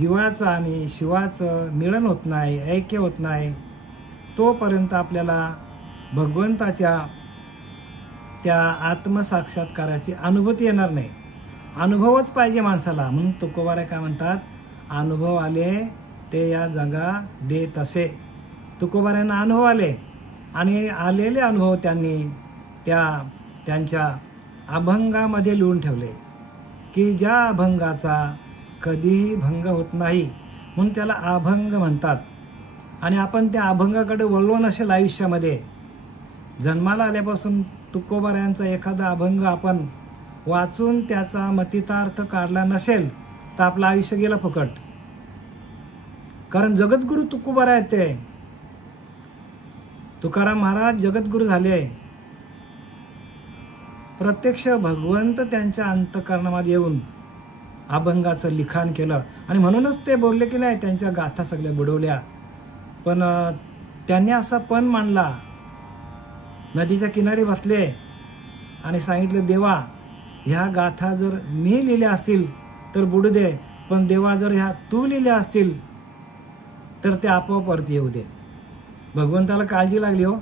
जीवाचं आणि शिवाचं मिलन होत नाही, ऐक्य होत नाही, तोपर्यंत आपल्याला भगवंताच्या त्या आत्मसाक्षात्काराची अनुभूती येणार नाही. अनुभवच पाहिजे माणसाला. म्हणून तुकोबारा काय म्हणतात, अनुभव आले ते या जगा दे तसे. तुकोबाऱ्यांना अनुभव आले आणि आलेले अनुभव त्यांनी त्यांच्या अभंगामध्ये लिहून ठेवले की ज्या अभंगाचा कधीही भंग होत नाही, म्हणून त्याला अभंग म्हणतात. आणि आपण त्या अभंगाकडे वळलो नसेल आयुष्यामध्ये, जन्माला आल्यापासून तुकोबाऱ्यांचा एखादा अभंग आपण वाचून त्याचा मतितार्थ काढला नसेल तर आपलं आयुष्य गेलं फुकट. कारण जगद्गुरु तुकोबारा आहेत ते. तुकाराम महाराज जगद्गुरु झाले. प्रत्यक्ष भगवंत त्यांच्या अंतःकरणामध्ये येऊन अभंगाचं लिखाण केलं आणि म्हणूनच ते बोलले की नाही, त्यांच्या गाथा सगळ्या बुडवल्या. पण त्यांनी असा पण मांडला, नदीच्या किनारी बसले आणि सांगितलं, देवा ह्या गाथा जर मी लिहिल्या असतील तर बुडू दे, पण देवा जर ह्या तू लिहिल्या असतील तर ते आपोआप वरती येऊ दे. भगवंताला काळजी लागली हो.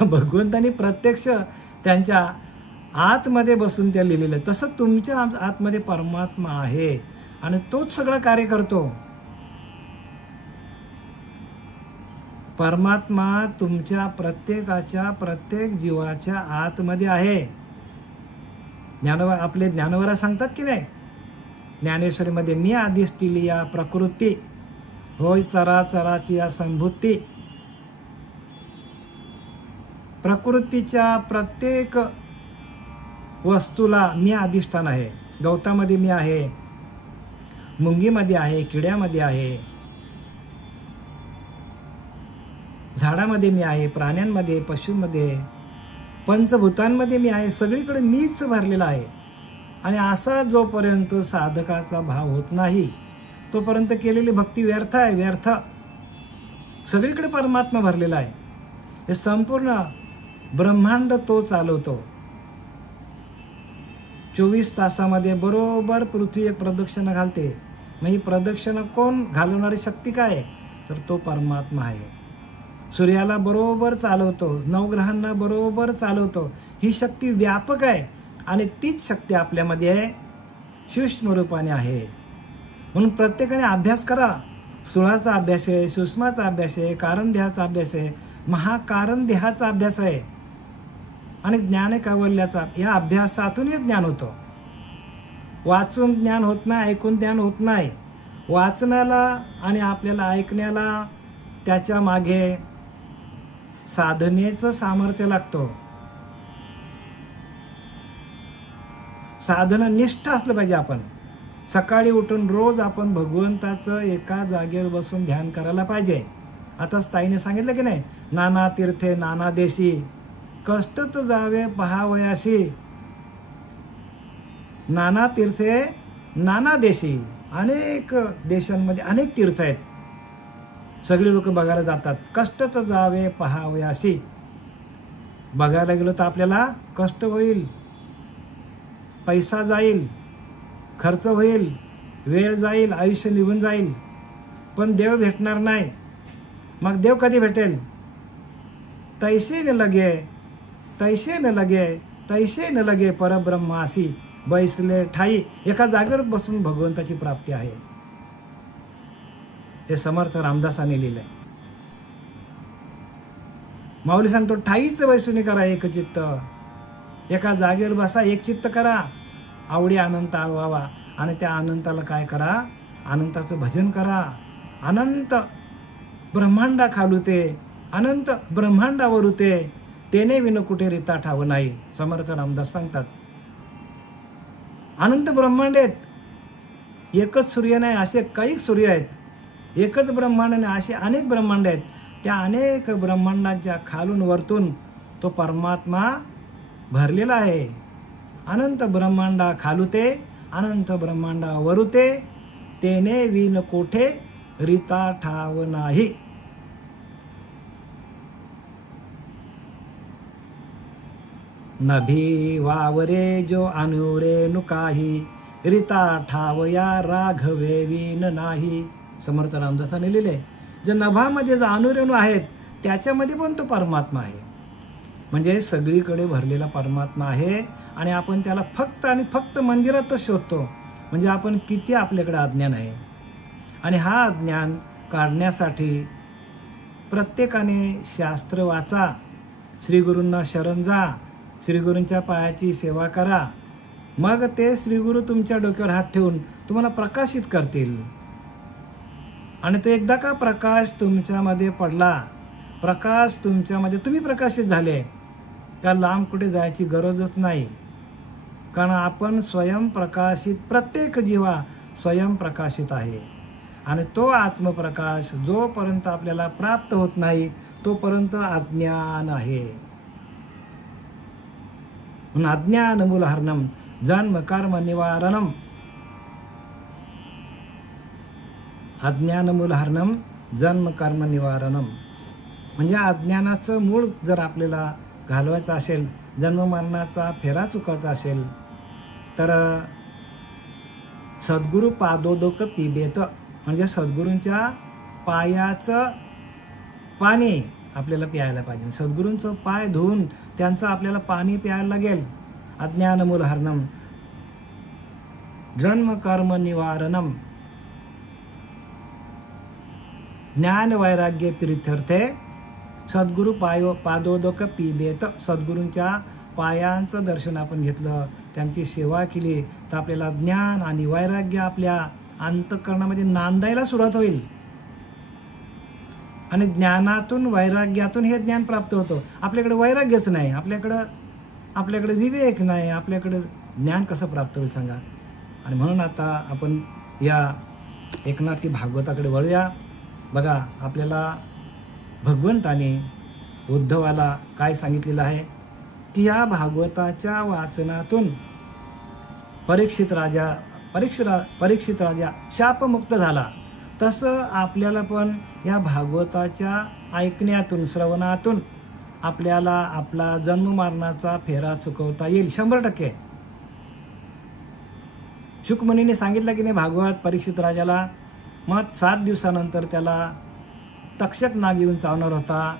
भगवंतानी प्रत्यक्ष त्यांच्या आतमध्ये बसून त्या लिहिलेलं. तसं तुमच्या आतमध्ये परमात्मा आहे आणि तोच सगळं कार्य करतो. परमात्मा तुमच्या प्रत्येकाच्या प्रत्येक जीवाच्या आतमध्ये आहे. आपले ज्ञानवरा सांगतात की नाही, ज्ञानेश्वरीमध्ये, मी अधिष्ठिली या प्रकृती होय चराचराची या संभूती. प्रकृतीच्या प्रत्येक वस्तूला मी अधिष्ठान आहे. गवतामध्ये मी आहे, मुंगीमध्ये आहे, किड्यामध्ये आहे, झाडामध्ये मी आहे, प्राण्यांमध्ये, पशूमध्ये, पंचभूतांमध्ये मी आहे. सगळीकडे मीच भरलेला आहे. आणि असा जोपर्यंत साधकाचा भाव होत नाही तोपर्यंत केलेली भक्ती व्यर्थ आहे. व्यर्थ. सगळीकडे परमात्मा भरलेला आहे. हे संपूर्ण ब्रह्मांड तो चालवतो. 24 तासामध्ये बरोबर पृथ्वी एक प्रदक्षिणा घालते. मग ही प्रदक्षिणा कोण घालवणारी शक्ती काय? तर तो परमात्मा आहे. सूर्याला बरोबर चालवतो, नवग्रहांना बरोबर चालवतो. ही शक्ती व्यापक आहे आणि तीच शक्ती आपल्यामध्ये आहे, सूक्ष्म रूपाने आहे. म्हणून प्रत्येकाने अभ्यास करा. स्थूळाचा अभ्यास आहे, सूक्ष्माचा अभ्यास आहे, कारणदेहाचा अभ्यास आहे, महाकारणदेहाचा अभ्यास आहे आणि ज्ञानकैवल्याचा. या अभ्यासातूनही ज्ञान होतं. वाचून ज्ञान होत नाही, ऐकून ज्ञान होत नाही. वाचण्याला आणि आपल्याला ऐकण्याला त्याच्या मागे साधनेचं सामर्थ्य लागतं. साधननिष्ठ असलं पाहिजे. आपण सकाळी उठून रोज आपण भगवंताचं एका जागेवर बसून ध्यान करायला पाहिजे. आताच ताईने सांगितलं की नाही, नाना तीर्थे नाना देशी कष्ट तो जावे पहावयाशी. नाना तीर्थे नाना देशी. अनेक देशांमध्ये अनेक तीर्थ आहेत. सगळे लोक बघायला जातात. कष्ट तर जावे पहावयाशी. बघायला गेलो तर आपल्याला कष्ट होईल, पैसा जाईल, खर्च होईल, वेळ जाईल, आयुष्य निघून जाईल, पण देव भेटणार नाही. मग देव कधी भेटेल? तैसे न लगे, तैसे न लगे, तैसे न लगे परब्रह्मासी बैसले ठाई. एका जागेवर बसून भगवंताची प्राप्ती आहे. हे समर्थ रामदासाने लिहिलंय. माऊली सांगतो, ठाईच बैसुनी करा एक चित्त. एका जागेवर बसा, एक चित्त करा, आवडी अनंत आळवावा. आणि त्या अनंताला काय करा? अनंताचं भजन करा. अनंत ब्रह्मांडा खालू ते, अनंत ब्रह्मांडावरू ते, तेने विन कुठे रिता ठाव नाही. समर्थ रामदास सांगतात. अनंत ब्रह्मांड आहेत. एकच सूर्य नाही, असे काही सूर्य आहेत. एकच ब्रह्मांड नाही, असे अनेक ब्रह्मांड आहेत. त्या अनेक ब्रह्मांडाच्या खालून वरतून तो परमात्मा भरलेला आहे. अनंत ब्रह्मांडा खालू ते, अनंत ब्रह्मांडा वरू ते, तेने विन कोठे रिता ठाव नाही. नभी वावरे जो अनुरे नुकाही, रीता ठावया राघवे विन नाही. समर्थ रामदासाने लिहिले, जे नभामध्ये जो अणुरेणू आहेत त्याच्यामध्ये पण तो परमात्मा आहे. म्हणजे सगळीकडे भरलेला परमात्मा आहे आणि आपण त्याला फक्त आणि फक्त मंदिरातच शोधतो. म्हणजे आपण किती आपल्याकडे अज्ञान आहे. आणि हा अज्ञान काढण्यासाठी प्रत्येकाने शास्त्र वाचा, श्रीगुरूंना शरण जा, श्रीगुरूंच्या पायाची सेवा करा. मग ते श्रीगुरू तुमच्या डोक्यावर हात ठेवून तुम्हाला प्रकाशित करतील. आणि तो एकदा का प्रकाश तुमच्यामध्ये पडला, प्रकाश तुमच्यामध्ये, तुम्ही प्रकाशित झाले, त्या लांब कुठे जायची गरजच नाही. कारण आपण स्वयंप्रकाशित, प्रत्येक जीवा स्वयंप्रकाशित आहे. आणि तो आत्मप्रकाश जोपर्यंत आपल्याला प्राप्त होत नाही तोपर्यंत अज्ञान आहे. म्हणून अज्ञानमूलहरणम जन्म कर्म निवारणम. अज्ञानमूलहरणम जन्म कर्म निवारणम. म्हणजे अज्ञानाचं मूळ जर आपल्याला घालवायचं असेल, जन्ममरणाचा फेरा चुकायचा असेल, तर सद्गुरू पादोदक पिबेत, म्हणजे सद्गुरूंच्या पायाचं पाणी आपल्याला प्यायला पाहिजे. सद्गुरूंचं पाय धुवून त्यांचं आपल्याला पाणी प्यायला लागेल. अज्ञानमूलहरणम जन्म कर्म निवारणम. ज्ञान वैराग्य प्रीत्यर्थे सद्गुरू पादोदक पिबेत. सद्गुरूंच्या पायांचं दर्शन आपण घेतलं, त्यांची सेवा केली, तर आपल्याला ज्ञान आणि वैराग्य आपल्या अंतःकरणामध्ये नांदायला सुरुवात होईल. आणि ज्ञानातून, वैराग्यातून हे ज्ञान प्राप्त होतं. आपल्याकडे वैराग्यच नाही, आपल्याकडे विवेक नाही, आपल्याकडे ज्ञान कसं प्राप्त होईल सांगा. आणि म्हणून आता आपण या एकनाथी भागवताकडे वळूया. बघा, आपल्याला भगवंताने उद्धवाला काय सांगितलेलं आहे की या भागवताच्या वाचनातून परीक्षित राजा शापमुक्त झाला. तसं आपल्याला पण या भागवताच्या ऐकण्यातून, श्रवणातून आपल्याला आपला जन्म मरणाचा फेरा चुकवता येईल 100%. शुकमुनीने सांगितलं की नाही भागवत परीक्षित राजाला. मग 7 दिवसानंतर त्याला तक्षक नाग येऊन चावणार होता,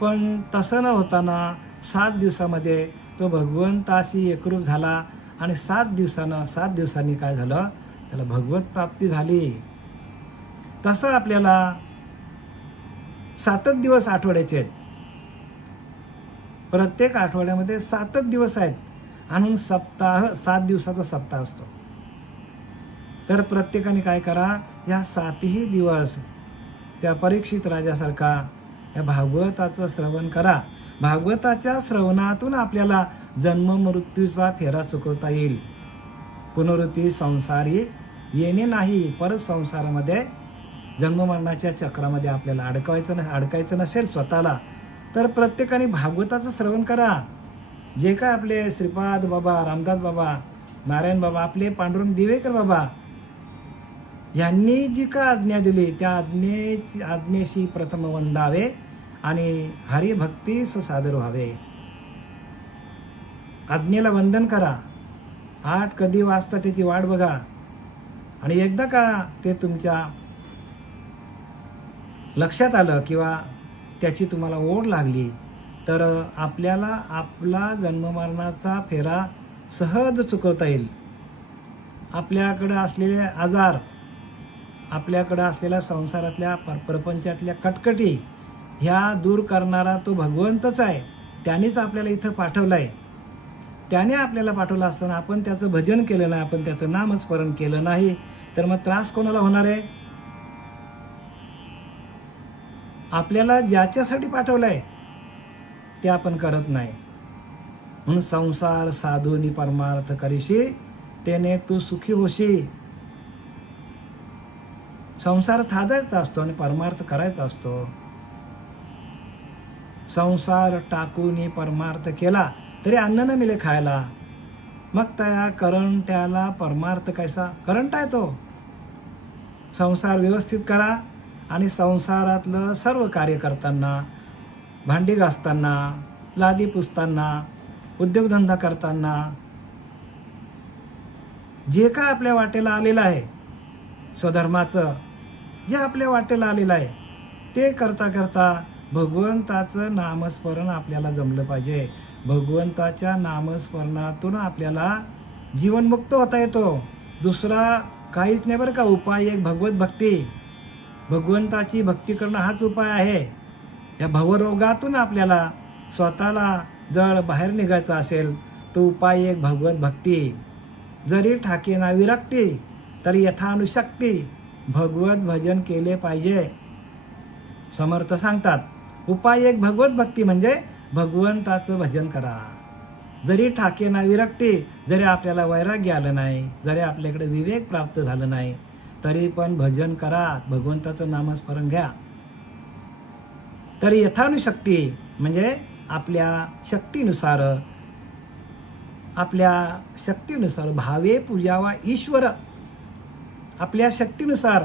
पण तसं न होताना 7 दिवसामध्ये तो भगवंताशी एकरूप झाला. आणि 7 दिवसांनी काय झालं, त्याला भगवत प्राप्ती झाली. तसं आपल्याला 7 दिवस आठवड्याचे आहेत. प्रत्येक आठवड्यामध्ये 7 दिवस आहेत. आणि सप्ताह 7 दिवसाचा सप्ताह असतो. तर प्रत्येकाने काय करा, या 7ही दिवस त्या परीक्षित राजासारखा या भागवताचं श्रवण करा. भागवताच्या श्रवणातून आपल्याला जन्म मृत्यूचा फेरा चुकवता येईल. पुनरुत्ती संसारी येणे नाही. परत संसारामध्ये जन्ममरणाच्या चक्रामध्ये आपल्याला अडकायचं नसेल स्वतःला, तर प्रत्येकाने भागवताचं श्रवण करा. जे काय आपले श्रीपाद बाबा, रामदास बाबा, नारायण बाबा, आपले पांडुरंग दिवेकर बाबा यांनी जी का आज्ञा दिली त्या आज्ञेशी प्रथम वंदावे आणि हरिभक्तीस सादर व्हावे. आज्ञेला वंदन करा. 8 कधी वाजता त्याची वाट बघा. आणि एकदा का ते तुमच्या लक्षात आलं किंवा त्याची तुम्हाला ओढ लागली, तर आपल्याला आपला जन्ममरणाचा फेरा सहज चुकवता येईल. आपल्याकडे असलेले आजार, आपल्याकडे असलेल्या संसारातल्या प्रपंचातल्या कटकटी ह्या दूर करणारा तो भगवंतच आहे. त्यानेच आपल्याला इथं पाठवलं आहे. त्याने आपल्याला पाठवलं असताना आपण त्याचं भजन केलं नाही, आपण त्याचं नामस्मरण केलं नाही, तर मग त्रास कोणाला होणार आहे? आपल्याला ज्याच्यासाठी पाठवलं आहे ते आपण करत नाही. म्हणून संसार साधूनी परमार्थ करीशी त्याने तू सुखी होशी. संसार साधायचा असतो आणि परमार्थ करायचा असतो. संसार टाकून परमार्थ केला तरी अन्न न मिळे खायला. मग त्या करंट्याला परमार्थ कैसा? करंट आहे तो. संसार व्यवस्थित करा आणि संसारातलं सर्व कार्य करताना, भांडी घासताना, लादी पुसताना, उद्योगधंदा करताना, जे काय आपल्या वाटेला आलेलं आहे, स्वधर्माचं जे आपल्या वाटेला आलेलं आहे ते करता करता भगवंताचं नामस्मरण आपल्याला जमलं पाहिजे. भगवंताच्या नामस्मरणातून आपल्याला जीवनमुक्त होता येतो. दुसरा काहीच नाही बरं का. उपाय एक भगवत भक्ती, भगवंताची भक्ती करणं हाच उपाय आहे. या भवरोगातून आपल्याला स्वतःला जर बाहेर निघायचं असेल तो उपाय एक भगवत भक्ती. जरी ठाकेना विरक्ती तरी यथानुशक्ती भगवत भजन केले पाहिजे. समर्थ सांगतात उपाय एक भगवत भक्ती म्हणजे भगवंताचं भजन करा. जरी ठाकेना विरक्ती, जरी आपल्याला वैराग्य आलं नाही, जरी आपल्याकडे विवेक प्राप्त झालं नाही, तरी पण भजन करा, भगवंताचं नामस्मरण घ्या. तरी यथानुशक्ती म्हणजे आपल्या शक्तीनुसार भावे पूजावा ईश्वर. आपल्या शक्तीनुसार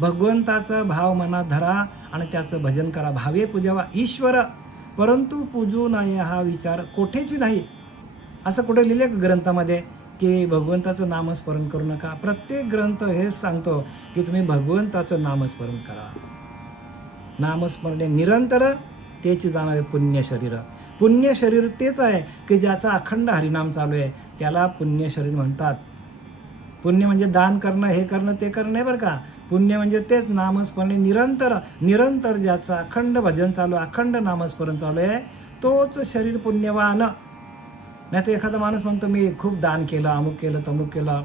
भगवंताचा भाव मनात धरा आणि त्याचं भजन करा. भावे पूजावा ईश्वर परंतु पूजू नये हा विचार कोठेची नाही. असं कुठे लिहिले ग्रंथामध्ये की भगवंताचं नामस्मरण करू नका? प्रत्येक ग्रंथ हेच सांगतो की तुम्ही भगवंताचं नामस्मरण करा. नामस्मरणे निरंतर तेच जाणारे पुण्य शरीर. पुण्य शरीर तेच आहे की ज्याचा अखंड हरिनाम चालू आहे, त्याला पुण्य शरीर म्हणतात. पुण्य म्हणजे दान करणं, हे करणं, ते करणं नाही बरं का. पुण्य म्हणजे तेच नामस्मरणे निरंतर ज्याचं अखंड भजन चालू, अखंड नामस्मरण चालू आहे, तोच शरीर पुण्यवान. नाही तर एखादा माणूस म्हणतो मी खूप दान केलं, अमुक केलं, तमुक केलं,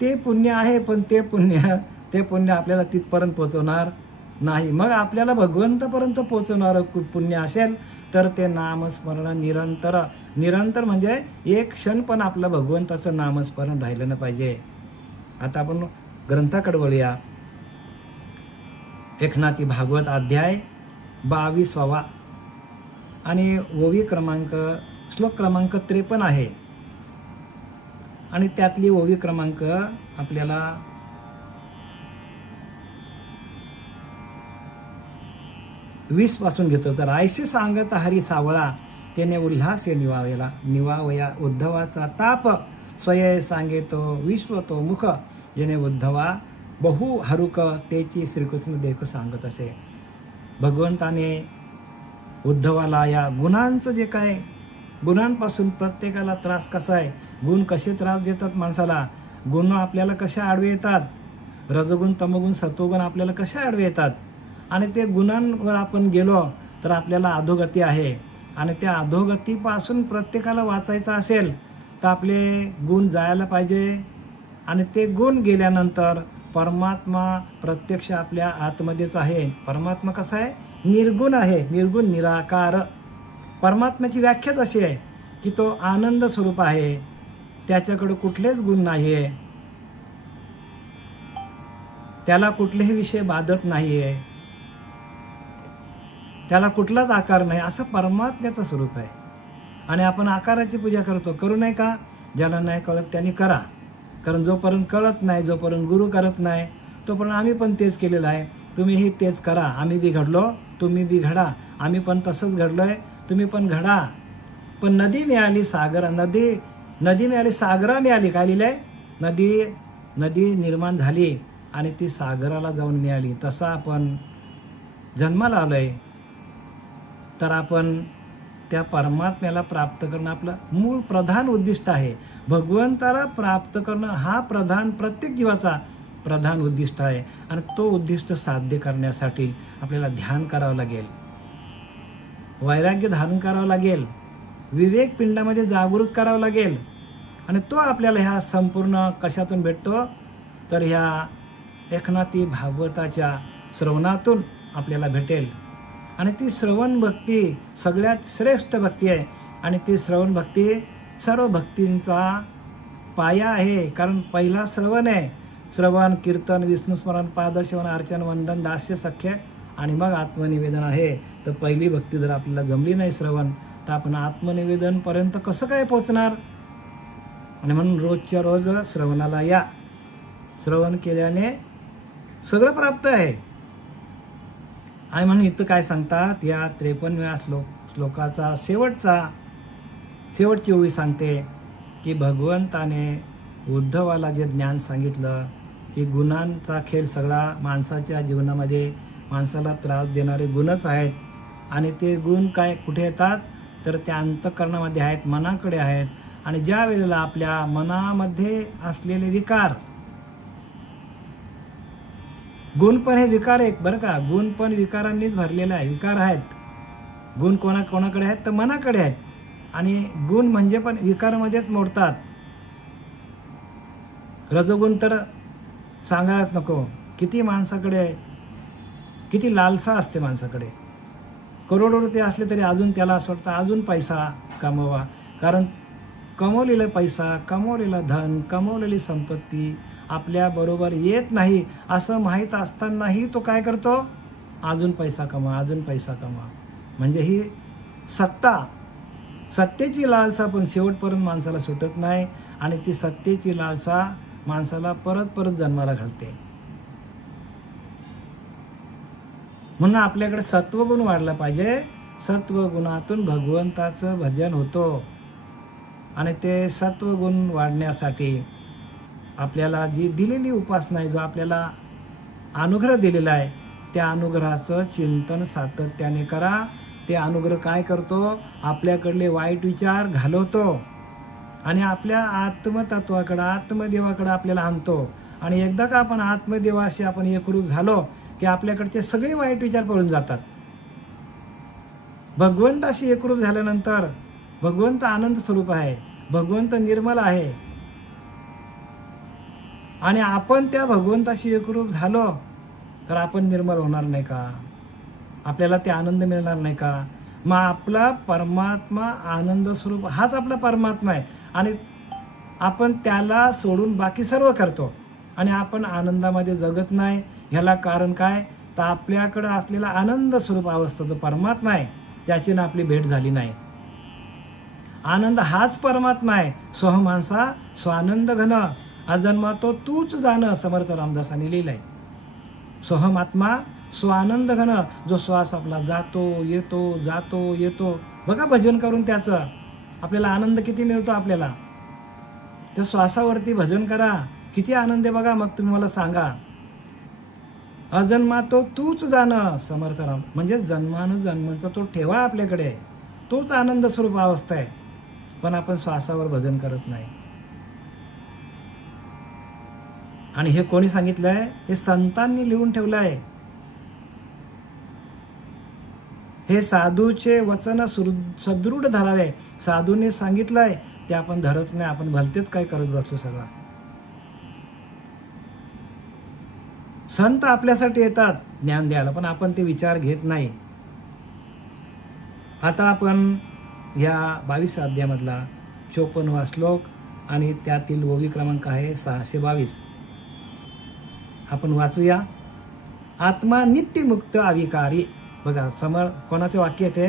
ते पुण्य आहे, पण ते पुण्य आपल्याला तिथपर्यंत पोहोचवणार नाही. मग आपल्याला भगवंतापर्यंत पोहोचवणारं पुण्य असेल तर ते नामस्मरण निरंतर म्हणजे एक क्षण पण आपलं भगवंताचं नामस्मरण राहिलं नाही पाहिजे. आता आपण ग्रंथाकडे वळूया. एकनाथी भागवत अध्याय 22 आणि श्लोक क्रमांक 53 आहे. आणि त्यातली ओवी क्रमांक आपल्याला 20 पासून घेतो. तर ऐसे सांगत हरी सावळा त्याने उल्हासे निवावया उद्धवाचा ताप स्वय सांगेतो विश्व तो मुख जेने उद्धवा बहु हरुक तेची श्रीकृष्ण देख सांगत असे. भगवंताने उद्धवाला या गुणांचं जे काय, गुणांपासून प्रत्येकाला त्रास कसा आहे, गुण कसे त्रास देतात माणसाला, गुण आपल्याला कसे आडवे येतात, रजगुण तमगुण सत्वगुण आपल्याला कसे आडवे येतात, आणि ते गुणांवर आपण गेलो तर आपल्याला अधोगती आहे. आणि त्या अधोगतीपासून प्रत्येकाला वाचायचं असेल तर आपले गुण जायला पाहिजे. आणि ते गुण गेल्यानंतर परमात्मा प्रत्यक्ष आपल्या आतमध्येच आहे. परमात्मा कसा आहे? निर्गुण आहे, निर्गुण निराकार. परमात्म्याची व्याख्याच अशी आहे की तो आनंद स्वरूप आहे, त्याच्याकडे कुठलेच गुण नाही आहे, त्याला कुठलेही विषय बाधत नाही आहे, त्याला कुठलाच आकार नाही, असं परमात्म्याचं स्वरूप आहे. आणि आपण आकाराची पूजा करतो, करू नये का? ज्याला नाही कळत त्यांनी करा. कारण जोपर्यंत कळत नाही, जोपर्यंत गुरु करत नाही, तोपर्यंत आम्ही पण तेच केलेलं आहे. तुम्हीही तेच करा. आम्ही बी घडलो, तुम्ही बी घडा. आम्ही पण तसंच घडलोय, तुम्ही पण घडा. पण नदी मिळाली सागर, नदी मिळाली सागरा मिळाली. काय लिहिलंय? नदी निर्माण झाली आणि ती सागराला जाऊन मिळाली. तसं आपण जन्माला आलोय तर आपण त्या परमात्म्याला प्राप्त करणं आपलं मूळ प्रधान उद्दिष्ट आहे. भगवंताला प्राप्त करणं हा प्रत्येक जीवाचा प्रधान उद्दिष्ट आहे. आणि तो उद्दिष्ट साध्य करण्यासाठी आपल्याला ध्यान करावं लागेल, वैराग्य धारण करावं लागेल, विवेक पिंडामध्ये जागृत करावं लागेल. आणि तो आपल्याला ह्या संपूर्ण कशातून भेटतो? तर ह्या एकनाथी भागवताच्या श्रवणातून आपल्याला भेटेल. आणि ती श्रवण भक्ती सगळ्यात श्रेष्ठ भक्ती आहे. आणि ती श्रवण भक्ती सर्व भक्तींचा पाया आहे. कारण पहिला श्रवण आहे. श्रवण, कीर्तन, विष्णुस्मरण, पादसेवन, अर्चन, वंदन, दास्य, सख्य आणि मग आत्मनिवेदन आहे. तर पहिली भक्ती जर आपल्याला जमली नाही श्रवण, तर आपण आत्मनिवेदनपर्यंत कसं काय पोचणार? आणि म्हणून रोजच्या रोज श्रवणाला या. श्रवण केल्याने सगळं प्राप्त आहे. आणि म्हणून इथं काय सांगतात, या 53व्या श्लोकाचा शेवटची ओवी सांगते की भगवंताने उद्धवाला जे ज्ञान सांगितलं की गुणांचा खेळ सगळा माणसाच्या जीवनामध्ये माणसाला त्रास देणारे गुणच आहेत, आणि ते गुण काय कुठे येतात तर त्या अंतःकरणामध्ये आहेत, मनाकडे आहेत. आणि ज्या वेळेला आपल्या मनामध्ये असलेले विकार, गुण पण हे विकार आहेत बरं का, गुण पण विकारांनीच भरलेले आहे, विकार आहेत. गुण कोणाकडे आहेत तर मनाकडे आहेत, आणि गुण म्हणजे पण विकारामध्येच मोडतात. रजोगुण तर सांगायलाच नको, किती माणसाकडे किती लालसा असते माणसाकडे. करोडो रुपये असले तरी अजून त्याला असं वाटतं अजून पैसा कमवा, कारण कमवलेला पैसा, कमवलेलं धन, कमवलेली संपत्ती आपल्या बरोबर येत नाही असं माहीत असतानाही तो काय करतो, अजून पैसा कमवा, अजून पैसा कमवा. म्हणजे ही सत्तेची लालसा पण शेवटपर्यंत माणसाला सुटत नाही, आणि ती सत्तेची लालसा माणसाला परत परत जन्माला घालते. म्हणून आपल्याकडे सत्वगुण वाढला पाहिजे. सत्वगुणातून भगवंताचं भजन होतो, आणि ते सत्वगुण वाढण्यासाठी आपल्याला जी दिलेली उपासना आहे, जो आपल्याला अनुग्रह दिलेला आहे, त्या अनुग्रहाचं चिंतन सातत्याने करा. ते अनुग्रह काय करतो, आपल्याकडले वाईट विचार घालवतो आणि आपल्या आत्मतत्वाकडे, आत्मदेवाकडे आपल्याला आणतो. आणि एकदा का आपण आत्मदेवाशी आपण एकरूप झालो की आपल्याकडचे सगळे वाईट विचार पळून जातात. भगवंताशी एकरूप झाल्यानंतर भगवंत आनंद स्वरूप आहे, भगवंत निर्मल आहे, आणि आपण त्या भगवंताशी एकरूप झालो तर आपण निर्मल होणार नाही का, आपल्याला ते आनंद मिळणार नाही का. मग आपला परमात्मा आनंद स्वरूप हाच आपला परमात्मा आहे, आणि आपण त्याला सोडून बाकी सर्व करतो, आणि आपण आनंदामध्ये जगत नाही. ह्याला कारण काय तर आपल्याकडे असलेला आनंद स्वरूप अवस्था जो परमात्मा आहे त्याची ना आपली भेट झाली नाही. आनंद हाच परमात्मा आहे. स्वमानसा स्वानंद घन अजन्मा तो तूच जाणं, समर्थ रामदासांनी लिहिलंय. स्वमात्मा स्वानंद घन, जो श्वास आपला जातो येतो जातो येतो. बघा भजन करून त्याचं आपल्याला आनंद किती मिळतो. आपल्याला त्या श्वासावरती भजन करा, किती आनंद आहे बघा. मग तुम्ही मला सांगा, अजन्मा तो तूच जाणं, समर्थ राम. म्हणजे जन्मानुजन्माचा तो ठेवा आपल्याकडे, तोच आनंद स्वरूप अवस्था आहे. पण आपण श्वासावर भजन करत नाही. आणि हे कोणी सांगितलंय, हे संतांनी लिहून ठेवलंय. हे साधूचे वचन सदृढ धरावे, साधूने सांगितलंय ते आपण धरत नाही. आपण भलतेच काय करत बसलो सगळा. संत आपल्यासाठी येतात ज्ञान द्यायला, पण आपण ते विचार घेत नाही. आता आपण या 22 अध्यायामधला 54वा श्लोक आणि त्यातील ओवी क्रमांक आहे 622. आपण वाचूया. आत्मा नित्यमुक्त अविकारी. बघा समोर कोणाचे वाक्य आहे ते,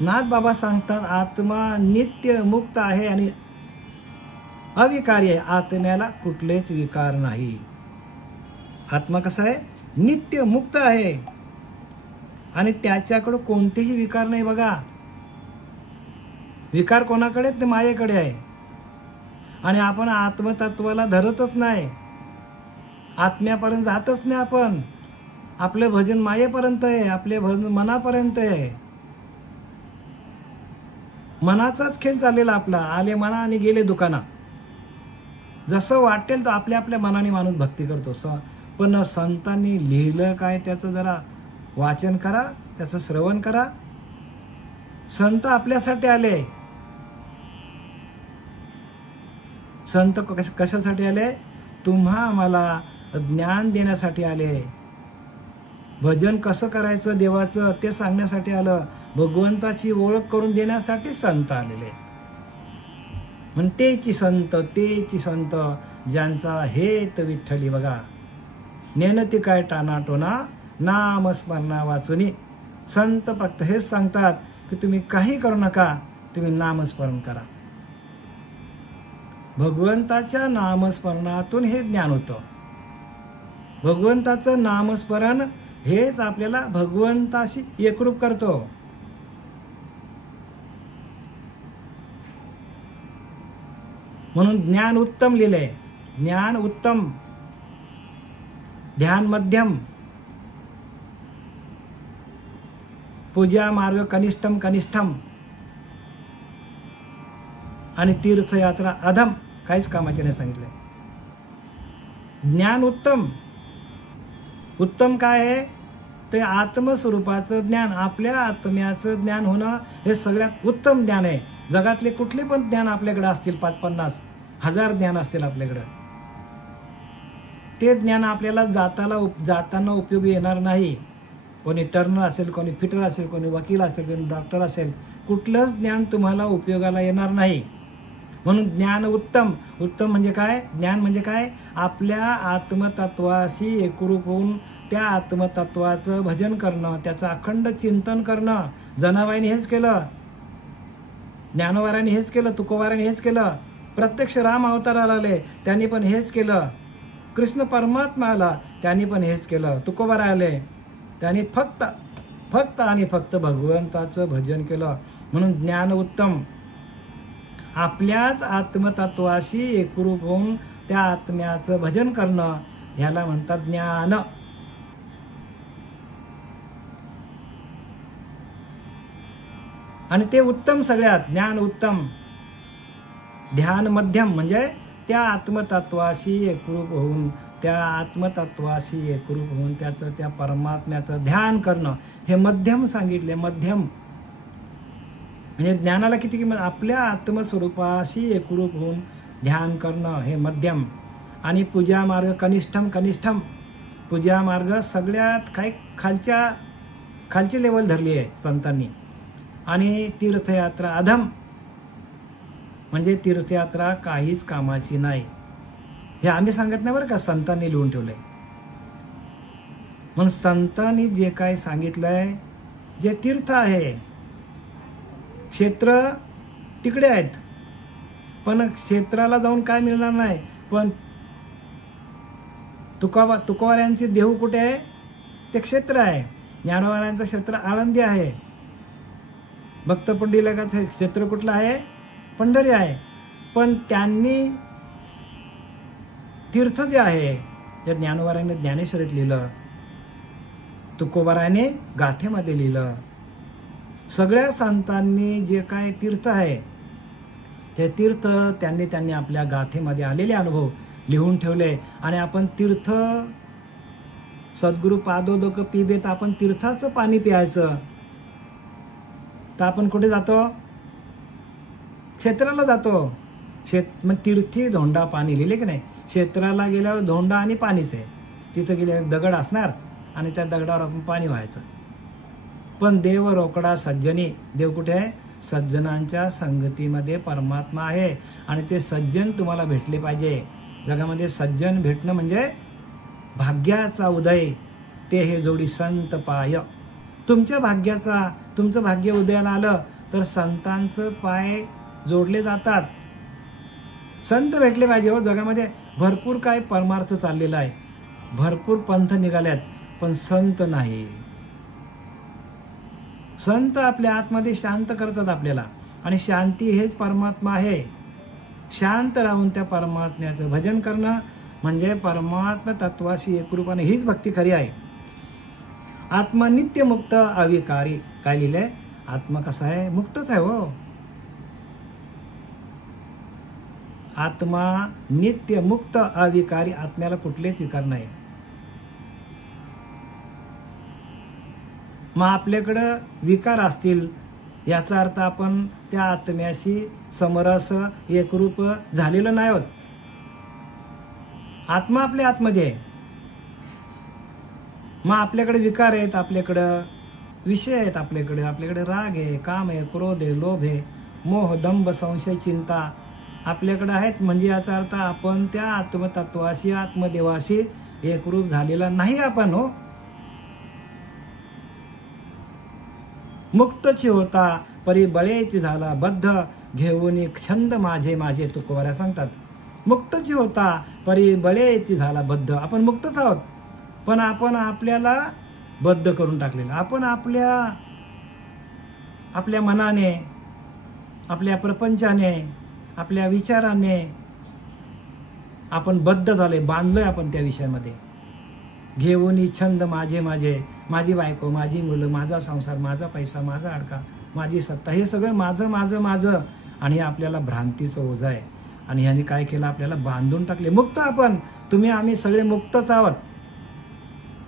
नाथ बाबा सांगतात आत्मा नित्य मुक्त आहे आणि अविकारी आहे. आत्म्याला कुठलेच विकार नाही. आत्मा कसा आहे, नित्य मुक्त आहे आणि त्याच्याकडे कोणतेही विकार नाही. बघा विकार कोणाकडे, ते मायेकडे आहे. आणि आपण आत्मतत्वाला धरतच नाही, आत्म्यापर्यंत जातच नाही. आपण आपले भजन मायेपर्यंत आहे, आपले भजन मनापर्यंत आहे. मनाचाच खेळ चाललेला आपला. आले मना आणि गेले दुकाना. जसं वाटेल तर आपल्या आपल्या मनाने माणूस भक्ती करतो. पण संतांनी लिहिलं काय त्याचं जरा वाचन करा, त्याचं श्रवण करा. संत आपल्यासाठी आले. संत कशासाठी आले, तुम्हा आम्हाला ज्ञान देण्यासाठी आले. भजन कसं करायचं देवाचं ते सांगण्यासाठी आलं. भगवंताची ओळख करून देण्यासाठी संत आलेले. म्हण तेची संत ज्यांचा हेत विठ्ठली. बघा नेनती काय टानाटोना नामस्मरणा वाचुनी. संत फक्त हेच सांगतात की तुम्ही काही करू नका, तुम्ही नामस्मरण करा. भगवंताच्या नामस्मरणातून हे ज्ञान होतं. भगवंताचं नामस्मरण हेच आपल्याला भगवंताशी एकरूप करतो. म्हणून ज्ञान उत्तम लिहिलंय. ज्ञान उत्तम, ध्यान मध्यम, पूजा मार्ग कनिष्ठम कनिष्ठम आणि तीर्थयात्रा अधम, काहीच कामाचे नाही सांगितलंय. ज्ञान उत्तम, उत्तम काय आहे ते आत्मस्वरूपाचं ज्ञान, आपल्या आत्म्याचं ज्ञान होणं हे सगळ्यात उत्तम ज्ञान आहे. जगातले कुठले पण ज्ञान आपल्याकडे असतील, 5-50,000 ज्ञान असतील आपल्याकडं, ते ज्ञान आपल्याला जाताना उपयोगी येणार नाही. कोणी टर्नर असेल, कोणी फिटर असेल, कोणी वकील असेल, कोणी डॉक्टर असेल, कुठलंच ज्ञान तुम्हाला उपयोगाला येणार नाही. म्हणून ज्ञान उत्तम. उत्तम म्हणजे काय? ज्ञान म्हणजे काय? आपल्या आत्मतत्वाशी एकरूप होऊन त्या आत्मतत्वाचं भजन करणं, त्याचं अखंड चिंतन करणं. जनाबाईंनी हेच केलं, ज्ञानोबारांनी हेच केलं, तुकोबारांनी हेच केलं, प्रत्यक्ष राम अवताराला आले त्यांनी पण हेच केलं, कृष्ण परमात्मा आला त्यांनी पण हेच केलं, तुकोबारा आले त्यांनी फक्त आणि फक्त भगवंताचं भजन केलं. म्हणून ज्ञान उत्तम. आपल्याच आत्मतत्वाशी एकरूप होऊन त्या आत्म्याचं भजन करणं ह्याला म्हणतात ज्ञान. आणि ते उत्तम सगळ्यात. ज्ञान उत्तम, ध्यान मध्यम म्हणजे त्या आत्मतत्वाशी एकरूप होऊन, त्या आत्मतत्वाशी एकरूप होऊन त्याचं, त्या परमात्म्याचं ध्यान करणं हे मध्यम सांगितले. मध्यम म्हणजे ज्ञानाला किती किंमत? आपल्या आत्मस्वरूपाशी एकरूप होऊन ध्यान करणं हे मध्यम. आणि पूजा मार्ग कनिष्ठम कनिष्ठम, पूजा मार्ग सगळ्यात काही खालची लेवल धरली आहे संतांनी. आणि तीर्थयात्रा अधम म्हणजे तीर्थयात्रा काहीच कामाची नाही. हे आम्ही सांगत नाही बरं का, संतांनी लिहून ठेवलंय. म्हणून संतांनी जे काय सांगितलंय, जे तीर्थ आहे, क्षेत्र तिकडे आहेत, पण क्षेत्राला जाऊन काय मिळणार नाही. पण तुकोबारायांचे देहू कुठे आहे? ते क्षेत्र आहे. ज्ञानोबारायांचं क्षेत्र आळंदी आहे. भक्त पुंडलिकाचं क्षेत्र कुठलं आहे? पंढरी आहे. पण त्यांनी तीर्थ जे आहे, त्या ज्ञानोबारायांनी ज्ञानेश्वरीत लिहिलं, तुकोबारायांनी गाथेमध्ये लिहिलं. सगळ्या संतांनी जे काय तीर्थ आहे ते तीर्थ त्यांनी आपल्या गाथेमध्ये आलेले अनुभव लिहून ठेवले. आणि आपण तीर्थ, सद्गुरू पादोदक पिबेत, आपण तीर्थाचं पाणी प्यायचं तर आपण कुठे जातो? क्षेत्राला जातो. मग तीर्थी धोंडा पाणी लिहिले की नाही? क्षेत्राला गेल्यावर धोंडा आणि पाणीच आहे. तिथं गेल्यावर दगड असणार आणि त्या दगडावर आपण पाणी व्हायचं. पण देव रोकडा सज्जनी, देव कुठे आहे? सज्जनांच्या संगतीमध्ये परमात्मा आहे. आणि ते सज्जन तुम्हाला भेटले पाहिजे. जगामध्ये सज्जन भेटणं म्हणजे भाग्याचा उदय, ते हे जोडी संत पाय. तुमच्या भाग्याचा, तुमचं भाग्य उदयाला आलं तर संतांचं पाय जोडले जातात. संत भेटले पाहिजे. हो, जगामध्ये भरपूर काय परमार्थ चाललेला आहे, भरपूर पंथ निघाल्यात, पण संत नाही. संत आपल्या आतमध्ये शांत करतात आपल्याला. आणि शांती हेच परमात्मा आहे. शांत राहून त्या परमात्म्याचं भजन करणं म्हणजे परमात्मा तत्वाशी एकरूपाने, हीच भक्ती खरी आहे. आत्मा नित्य मुक्त अविकारी. काय लिहिलंय? आत्मा कसा आहे? मुक्तच आहे. हो, आत्मा नित्य मुक्त अविकारी. आत्म्याला कुठलेच विकार नाही. मग आपल्याकडं विकार असतील याचा अर्थ आपण त्या आत्म्याशी समरस एकरूप झालेलं नाही आहोत. आत्मा आपल्या आतमध्ये आहे. मग आपल्याकडे विकार आहेत, आपल्याकडं विषय आहेत, आपल्याकडे राग आहे, काम आहे, क्रोध आहे, लोभ आहे, मोह, दंभ, संशय, चिंता आपल्याकडे आहेत. म्हणजे याचा अर्थ आपण त्या आत्मतत्वाशी, आत्मदेवाशी एकरूप झालेला नाही आपण. हो, मुक्तची होता परी बळेची झाला बद्ध, घेऊन छंद माझे माझे. तुकोबारा सांगतात, मुक्तची होता परी बळेची झाला बद्ध. आपण मुक्तच आहोत, पण आपण आपल्याला बद्ध करून टाकलेलं. आपण आपल्या मनाने, आपल्या प्रपंचाने, आपल्या विचाराने, आपण बद्ध झालोय, बांधलोय आपण त्या विषयामध्ये. घेऊन छंद माझे माझे, माझी बायको, माझी मुलं, माझा संसार, माझा पैसा, माझा अडका, माझी सत्ता, हे सगळं माझं माझं माझं. आणि हे आपल्याला भ्रांतीचं ओझं आहे. आणि ह्याने काय केलं, आपल्याला बांधून टाकले. मुक्त आपण, तुम्ही आम्ही सगळे मुक्तच आहोत.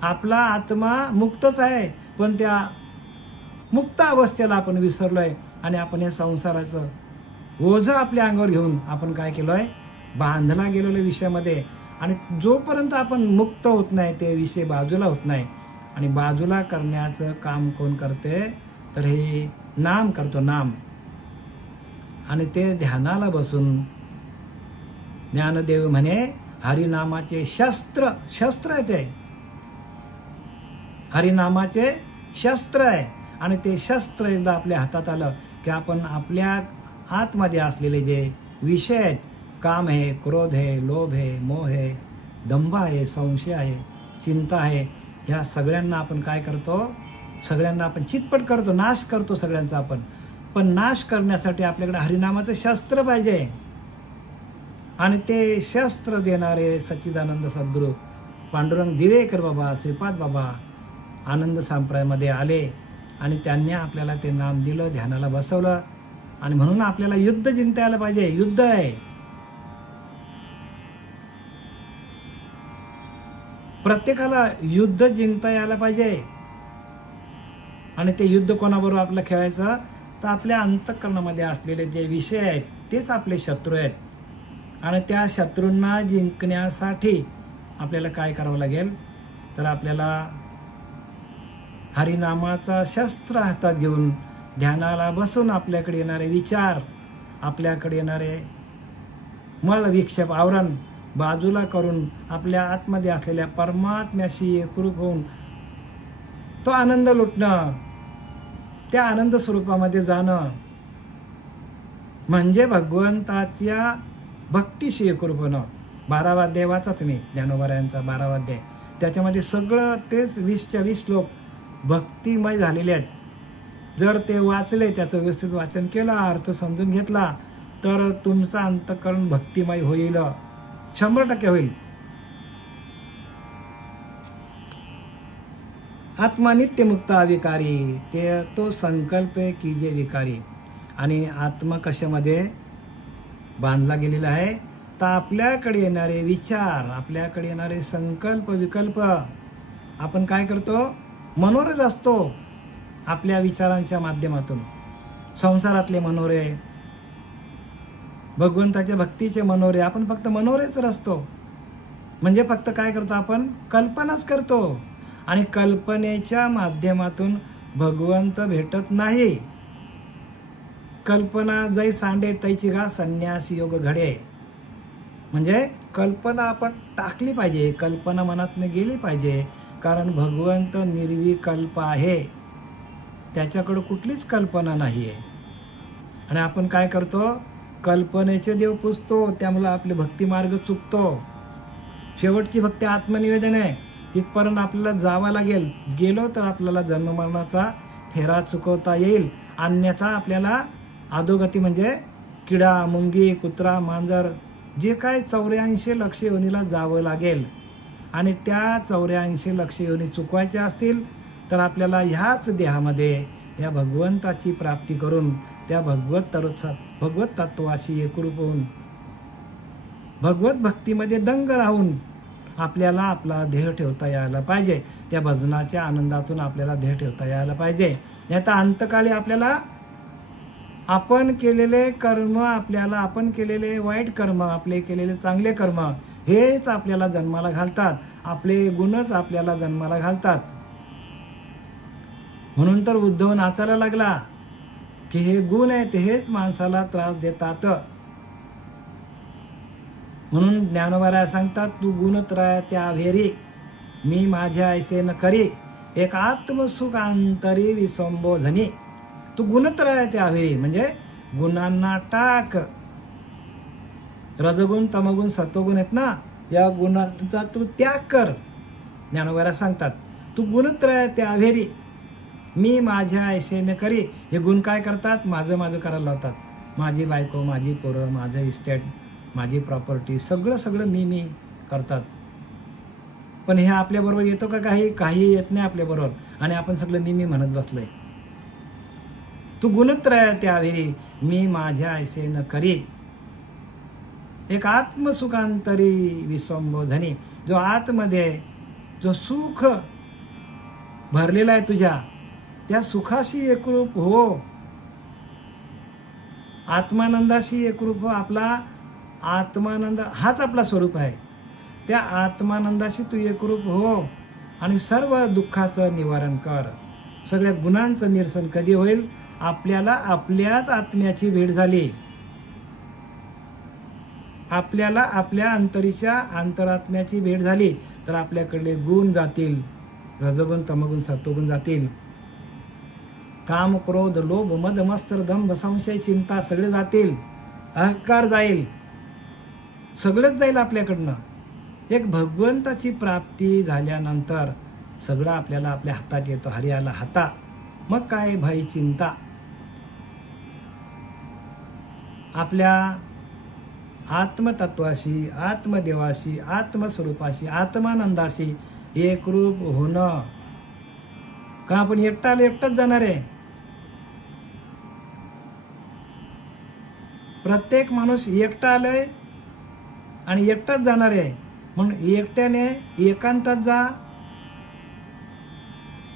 आपला आत्मा मुक्तच आहे, पण त्या मुक्त अवस्थेला आपण विसरलोय. आणि आपण हे संसाराचं ओझं आपल्या अंगावर घेऊन आपण काय केलंय, बांधला गेलेल्या विषयामध्ये. आणि जोपर्यंत आपण मुक्त होत नाही, ते विषय बाजूला होत नाही. आणि बाजूला करण्याचं काम कोण करते, तर हे नाम करतो, नाम. आणि ते ध्यानाला बसून ज्ञानदेव म्हणे, हरिनामाचे शस्त्र, शस्त्र आहे ते, हरिनामाचे शस्त्र आहे. आणि ते शस्त्र एकदा आपल्या हातात आलं की आपण आपल्या आतमध्ये असलेले जे विषय आहेत, काम आहे, क्रोध आहे, लोभ आहे, मोह आहे, दंभ आहे, संशय आहे, चिंता आहे, ह्या सगळ्यांना आपण काय करतो, सगळ्यांना आपण चितपट करतो, नाश करतो सगळ्यांचा आपण. पण नाश करण्यासाठी आपल्याकडे हरिनामाचं शस्त्र पाहिजे. आणि ते शस्त्र देणारे सच्चिदानंद सद्गुरू पांडुरंग दिवेकर बाबा, श्रीपाद बाबा आनंद संप्रदायामध्ये आले. आणि त्यांनी आपल्याला ते नाम दिलं, ध्यानाला बसवलं. आणि म्हणून आपल्याला युद्ध जिंकता यायला पाहिजे. युद्ध आहे, प्रत्येकाला युद्ध जिंकता यायला पाहिजे. आणि ते युद्ध कोणाबरोबर आपलं खेळायचं, तर आपल्या अंतःकरणामध्ये असलेले जे विषय आहेत तेच आपले शत्रू आहेत. आणि त्या शत्रूंना जिंकण्यासाठी आपल्याला काय करावं लागेल, तर आपल्याला हरिनामाचा शस्त्र हातात घेऊन ध्यानाला बसून आपल्याकडे येणारे विचार, आपल्याकडे येणारे मल विक्षेप आवरण बाजूला करून आपल्या आतमध्ये असलेल्या परमात्म्याशी एकरूप होऊन तो आनंद लुटणं, त्या आनंद स्वरूपामध्ये जाणं, म्हणजे भगवंताच्या भक्तीशी एकरूप होणं. 12 वाद्य वाचा तुम्ही ज्ञानोबा यांचा 12 वाद्य, त्याच्यामध्ये सगळं तेच 20च्या 20 श्लोक भक्तिमय झालेले आहेत. जर ते वाचले, त्याचं व्यवस्थित वाचन केलं, अर्थ समजून घेतला, तर तुमचं अंतःकरण भक्तिमय होईल, 100% होईल. आत्मा नित्य मुक्त अविकारी, ते तो संकल्प की जे विकारी. आणि आत्मा कशामध्ये बांधला गेलेला आहे, तर आपल्याकडे येणारे विचार, आपल्याकडे येणारे संकल्प विकल्प, आपण काय करतो, मनोरे असतो आपल्या विचारांच्या माध्यमातून. संसारातले मनोरे, भगवंताच्या भक्तीचे मनोरे, आपण फक्त मनोरेच रचतो. म्हणजे फक्त काय करतो, आपण कल्पनाच करतो. आणि कल्पनेच्या माध्यमातून भगवंत भेटत नाही. कल्पना जै सांडे तैची गा संन्यास योग घडे. म्हणजे कल्पना आपण टाकली पाहिजे, कल्पना मनातनं गेली पाहिजे. कारण भगवंत निर्विकल्प आहे, त्याच्याकडे कुठलीच कल्पना नाही आहे. आणि आपण काय करतो, कल्पनेचे देव पुजतो, त्यामुळे आपले भक्ती मार्ग चुकतो. शेवटची भक्ती आत्मनिवेदन आहे, तिथपर्यंत आपल्याला जावं लागेल. गेलो तर आपल्याला जन्ममरणाचा फेरा चुकवता येईल, अन्यथा आपल्याला अधोगती म्हणजे किडा, मुंगी, कुत्रा, मांजर, जे काय 84 लक्ष योनीला जावं लागेल. आणि त्या 84 लक्ष योनी चुकवायच्या असतील तर आपल्याला ह्याच देहामध्ये या भगवंताची प्राप्ती करून त्या भगवत तत्वाशी एकरूप होऊन भगवत भक्तीमध्ये दंग राहून आपल्याला आपला देह ठेवता यायला पाहिजे. त्या भजनाच्या आनंदातून आपल्याला देह ठेवता यायला पाहिजे. नाहीतर अंतकाली आपल्याला आपण केलेले कर्म, आपल्याला आपण केलेले वाईट कर्म, आपले केलेले चांगले कर्म हेच आपल्याला जन्माला घालतात, आपले गुणच आपल्याला जन्माला घालतात. म्हणून तर उद्धव नाचायला लागला की हे गुण आहेत, हेच माणसाला त्रास देतात. म्हणून ज्ञानोबा सांगतात, तू गुणत्रय त्या भेरी, मी माझ्या ऐसे न करी, एक आत्मसुख अंतरी विसंबोधनी. तू गुणत्रय त्या भेरी म्हणजे गुणांना टाक. रजगुण, तमगुण, सत्वगुण आहेत ना, या गुणांचा तू त्याग कर. ज्ञानोबा सांगतात, तू गुणत्रय त्या भेरी, मी माझ्या ऐशेने करी. हे गुण काय करतात, माझं माझं करायला लावतात. माझी बायको, माझी पोरं, माझं इस्टेट, माझी प्रॉपर्टी, सगळं सगळं मी करतात. पण हे आपल्याबरोबर येतो का? काही येत नाही आपल्याबरोबर, आणि आपण सगळं मी म्हणत बसलोय. तू गुणत्रय त्यावेळी मी माझ्या ऐसे न करी, एक आत्मसुखांतरी विसंबोधनी. जो आतमध्ये जो सुख भरलेला आहे तुझ्या, त्या सुखाशी एकरूप हो, आत्मानंदाशी एकरूप हो. आपला आत्मानंद हाच आपला स्वरूप आहे. त्या आत्मानंदाशी तू एकरूप हो आणि सर्व दुःखाचं निवारण कर. सगळ्या गुणांचं निरसन कधी होईल? आपल्याला आपल्याच आत्म्याची भेट झाली, आपल्याला आपल्या अंतरात्म्याची भेट झाली, तर आपल्याकडले गुण जातील, रजोगुण, तमगुण, सत्वगुण जातील. काम, क्रोध, लोभ, मद, मत्सर, दंभ, संशय, चिंता सगळे जातील, अहंकार जाईल, सगळंच जाईल आपल्याकडनं. एक भगवंताची प्राप्ती झाल्यानंतर सगळं आपल्याला आपल्या हातात येतो. हरियाला हाता, मग काय भय चिंता. आपल्या आत्मतत्वाशी, आत्मदेवाशी, आत्मस्वरूपाशी, आत्मानंदाशी एकरूप होणं. का आपण एकटाच जाणार आहे? प्रत्येक माणूस एकटा आलाय आणि एकटाच जाणार आहे. म्हणून एकट्याने एकांतात जा,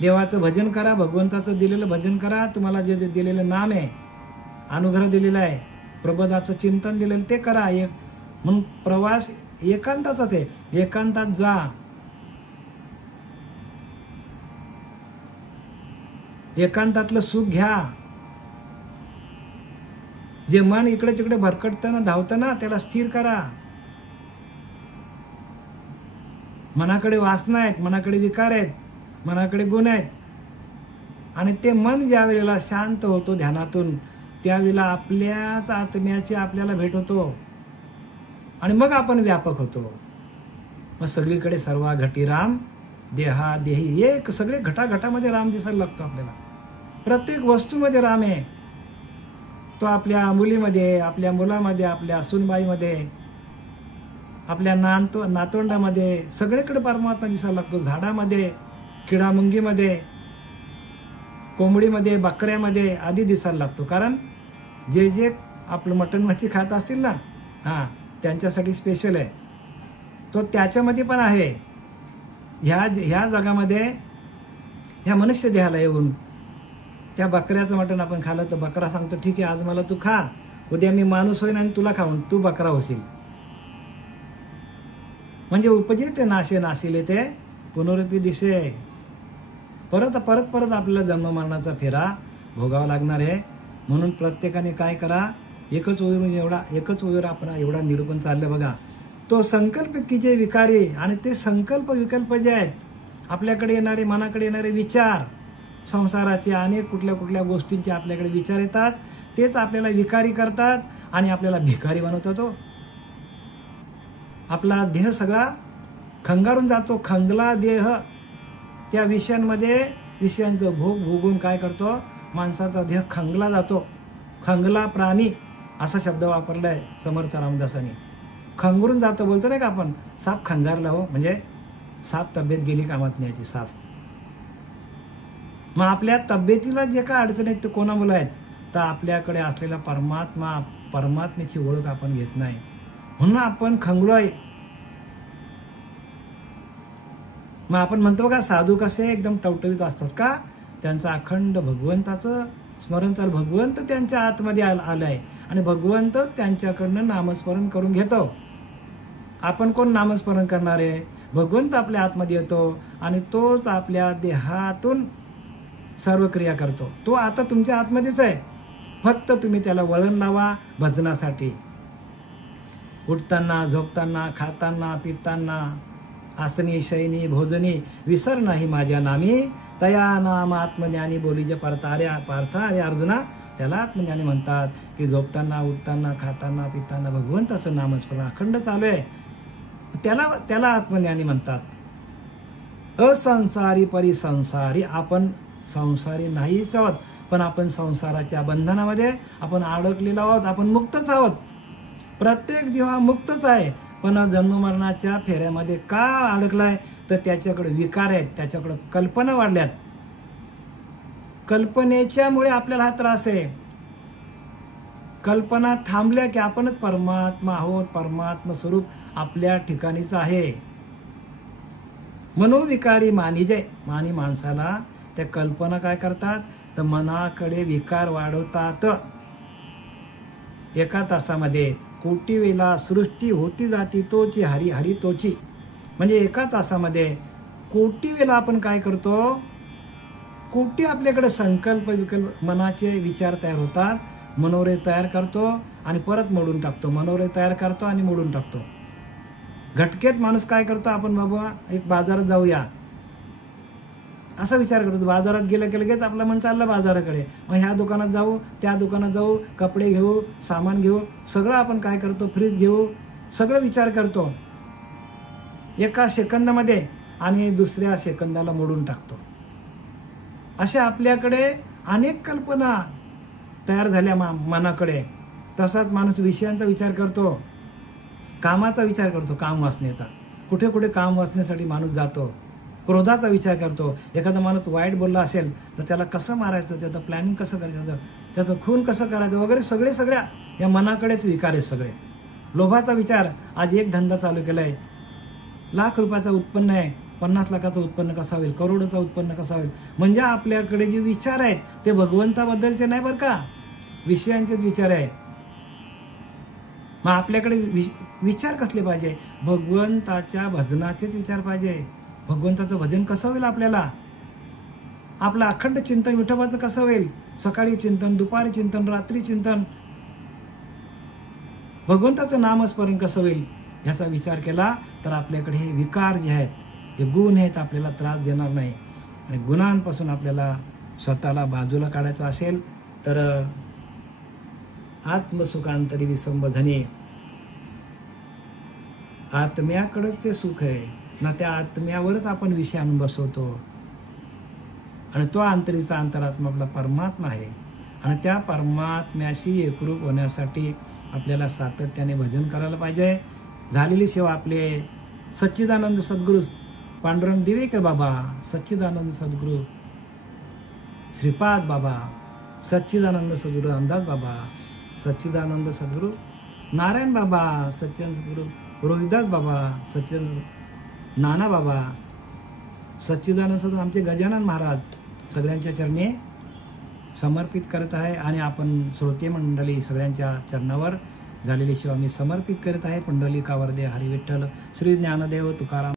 देवाचं भजन करा, भगवंताचं दिलेलं भजन करा, तुम्हाला जे दिलेलं नाम आहे, अनुग्रह दिलेला आहे, प्रबोधाचं चिंतन दिलेलं ते करा. म्हणून प्रवास एकांताचाच आहे. एकांतात जा, एकांतातलं सुख घ्या. जे मन इकडे तिकडे भरकटतं ना, धावतं ना, त्याला स्थिर करा. मनाकडे वासना आहेत, मनाकडे विकार आहेत, मनाकडे गुण आहेत, आणि ते मन ज्या वेळेला शांत होतो ध्यानातून, त्यावेळेला आपल्याच आत्म्याची आपल्याला भेट होतो आणि मग आपण व्यापक होतो. मग सगळीकडे सर्वा घटी राम, देहा देही एक. सगळे घटाघटामध्ये राम दिसायला लागतो आपल्याला. प्रत्येक वस्तूमध्ये राम आहे. तो आपल्या मुलीमध्ये, आपल्या मुलामध्ये, आपल्या सुनबाईमध्ये, आपल्या नातवंडामध्ये, सगळीकडे परमात्मा दिसायला लागतो. झाडामध्ये, किडामुंगीमध्ये, कोंबडीमध्ये, बकऱ्यामध्ये आधी दिसायला लागतो. कारण जे आपलं मटण मच्छी खात असतील ना, त्यांच्यासाठी स्पेशल आहे तो, त्याच्यामध्ये पण आहे. ह्या जगामध्ये ह्या मनुष्य देहाला येऊन त्या बकऱ्याचं मटण आपण खाल्लं तर बकरा सांगतो, ठीक आहे आज मला तू खा, उद्या मी माणूस होईन आणि तुला खाऊन तू बकरा होशील. म्हणजे उपजे ते नाशिले ते पुनरुपी दिशे. परत आपल्याला जन्म मरणाचा फेरा भोगावा लागणार आहे. म्हणून प्रत्येकाने काय करा, एकच ओळीवर आपण एवढा निरूपण चाललं बघा. तो संकल्प की जे विकारी, आणि ते संकल्प विकल्प जे आहेत आपल्याकडे येणारे, मनाकडे येणारे विचार, संसाराचे अनेक कुठल्या गोष्टींचे आपल्याकडे विचार येतात, तेच आपल्याला विकारी करतात आणि आपल्याला भिकारी बनवतात. आपला देह सगळा खंगारून जातो. खंगला देह त्या विषयांचं भोगून काय करतो, माणसाचा देह खंगला जातो. खंगला प्राणी असा शब्द वापरलाय समर्थ रामदासांनी. खंगरून जातो बोलतो नाही का आपण, साप खंगारला हो, म्हणजे साप तब्येत गेली कामात न्यायची साप. मग आपल्या तब्येतीला जे काय अडचण आहेत ते कोणामुळे आहेत, तर आपल्याकडे असलेला परमात्म्याची ओळख आपण घेत नाही, म्हणून आपण खंगलोय. मग आपण म्हणतो का साधू कसे एकदम टवटवीत असतात का, त्यांचं अखंड भगवंताचं स्मरण चालू, भगवंत त्यांच्या आतमध्ये आलाय आणि भगवंत त्यांच्याकडनं नामस्मरण करून घेतो. आपण कोण नामस्मरण करणार आहे? भगवंत आपल्या आतमध्ये येतो आणि तोच आपल्या देहातून सर्व क्रिया करतो. तो आता तुमच्या आतमध्येच आहे, फक्त तुम्ही त्याला वळण लावा भजनासाठी. उठताना, झोपताना, खाताना, पिताना, आसनी, शयनी, भोजनी विसर नाही माझ्या नामी, तया नाम आत्मज्ञानी बोलीचे पार्थ. अरे अर्जुना, त्याला आत्मज्ञानी म्हणतात की झोपताना, उठताना, खाताना, पिताना भगवंताचं नामस्मरण अखंड चालू आहे, त्याला आत्मज्ञानी म्हणतात. असंसारी परिसंसारी, आपण संसारी नाहीच आहोत, पण आपण संसाराच्या बंधनामध्ये आपण अडकलेलो आहोत, आपण मुक्तच आहोत. प्रत्येक जीव हा मुक्तच आहे, पण जन्ममरणाच्या फेऱ्यामध्ये का अडकलाय? तर त्याच्याकडे विकार आहेत, त्याच्याकडे कल्पना वाढल्यात. कल्पनेच्यामुळे आपल्याला हा त्रास आहे. कल्पना थांबल्या की आपणच परमात्मा आहोत, परमात्मा स्वरूप आपल्या ठिकाणीच आहे. मनोविकारी मानी माणसाला त्या कल्पना काय करतात? तर मनाकडे विकार वाढवतात. एका तासामध्ये कोटी वेळा सृष्टी होती जाती तोची, हरी हरी तोची. म्हणजे एका तासामध्ये कोटी वेळा आपण काय करतो? कोटी आपल्याकडे संकल्प विकल्प मनाचे विचार तयार होतात. मनोरे तयार करतो आणि परत मोडून टाकतो, मनोरे तयार करतो आणि मोडून टाकतो. घटकेत माणूस काय करतो? आपण बाबा एक बाजारात जाऊया असा विचार करतो. बाजारात गेलं की लगेच आपलं मन चाललं बाजाराकडे. मग ह्या दुकानात जाऊ, त्या दुकानात जाऊ, कपडे घेऊ, सामान घेऊ, सगळं आपण काय करतो? फ्रीज घेऊ, सगळं विचार करतो एका सेकंदामध्ये आणि दुसऱ्या सेकंदाला मोडून टाकतो. अशा आपल्याकडे अनेक कल्पना तयार झाल्या मनाकडे. तसाच माणूस विषयांचा विचार करतो, कामाचा विचार करतो, काम वाचण्याचा. कुठे कुठे काम वाचण्यासाठी माणूस जातो. क्रोधाचा विचार करतो. एखादा माणूस वाईट बोलला असेल तर त्याला कसं मारायचं, त्याचं प्लॅनिंग कसं करायचं, त्याचं खून कसं करायचं वगैरे सगळ्या या मनाकडेच विकार आहेत सगळे. लोभाचा विचार, आज एक धंदा चालू केलाय, ₹1,00,000 उत्पन्न आहे, 50 लाखाचं उत्पन्न कसं होईल, करोडचं उत्पन्न कसं होईल. म्हणजे आपल्याकडे जे विचार आहेत ते भगवंताबद्दलचे नाही बरं का, विषयांचेच विचार आहेत. मग आपल्याकडे विचार कसले पाहिजे? भगवंताच्या भजनाचेच विचार पाहिजे. भगवंताचं भजन कसं होईल आपल्याला? आपलं अखंड चिंतन विठोबाचं कसं होईल? सकाळी चिंतन, दुपारी चिंतन, रात्री चिंतन, भगवंताचं नामस्मरण कसं होईल ह्याचा विचार केला तर आपल्याकडे हे विकार जे आहेत, हे गुण आहेत, आपल्याला त्रास देणार नाही. आणि गुणांपासून आपल्याला स्वतःला बाजूला काढायचं असेल तर आत्मसुखांतरी विसंबधने, आत्म्याकडेच ते सुख आहे ना, त्या आत्म्यावरच आपण विषय आणून बसवतो. आणि तो अंतरीचा अंतरात्मा आपला परमात्मा आहे. आणि त्या परमात्म्याशी एकरूप होण्यासाठी आपल्याला सातत्याने भजन करायला पाहिजे. झालेली सेवा आपले सच्चिदानंद सद्गुरू पांडुरंग दिवेकर बाबा, सच्चिदानंद सद्गुरू श्रीपाद बाबा, सच्चिदानंद सद्गुरू रामदास बाबा, सच्चिदानंद सद्गुरू नारायण बाबा, सच्चिदानंद सद्गुरू रोहिदास बाबा, सच्चिदानंद नाना बाबा, सच्चिदानंद सद्गुरू आमचे गजानन महाराज सगळ्यांच्या चरणी समर्पित करत आहे. आणि आपण श्रोते मंडळी सगळ्यांच्या चरणावर झालेली सेवा मी समर्पित करत आहे. पुंडलिकावरदे हरी विठ्ठल, श्री ज्ञानदेव तुकाराम.